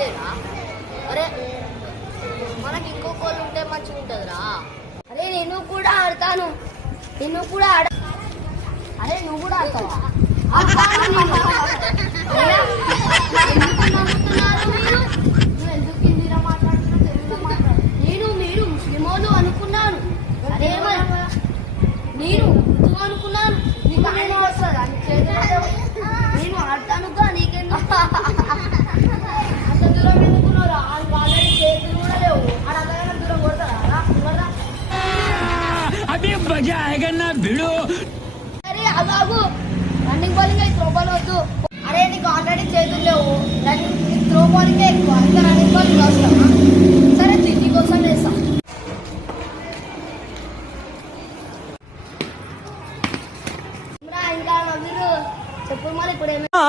లేదా? అరే మనకి ఇంకో కోళ్ళు ఉంటే మంచిగా ఉంటుందిరా. అరే నేను కూడా ఆడతాను, నిన్ను కూడా అరే నువ్వు కూడా ఆడతావా? ఎందుకు నమ్ముతున్నారు మీరు? నువ్వు ఎందుకు హిందీలో మాట్లాడుతున్నావు, తెలుగులో మాట్లాడు. మీరు ముస్లిమోలు అనుకున్నాను. అరే నేను ఉర్దూ అనుకున్నాను. నీకు నేను వస్తుందా? నేను ఆడతానుగా, నీకెందుకు అంత దూరం ఎందుకున్నారా? ఆల్రెడీ చేతులు కూడా లేవు. ఆడ అంతకన్నా దూరం కొడతారా? అరే అదాగు రన్నింగ్ బౌలింగ్ త్రో బాల్ వద్దు. అరే నీకు ఆల్రెడీ చేతులు లేవు, రన్నింగ్ త్రో బాలింగ్ ఎక్కువ, ఇంకా రన్నింగ్ బాలింగ్ అవసరమా? సరే తిరిగి కోసం వేస్తాం. ఇంకా నవ్వురు చెప్పు మరి ఇప్పుడు ఏమైనా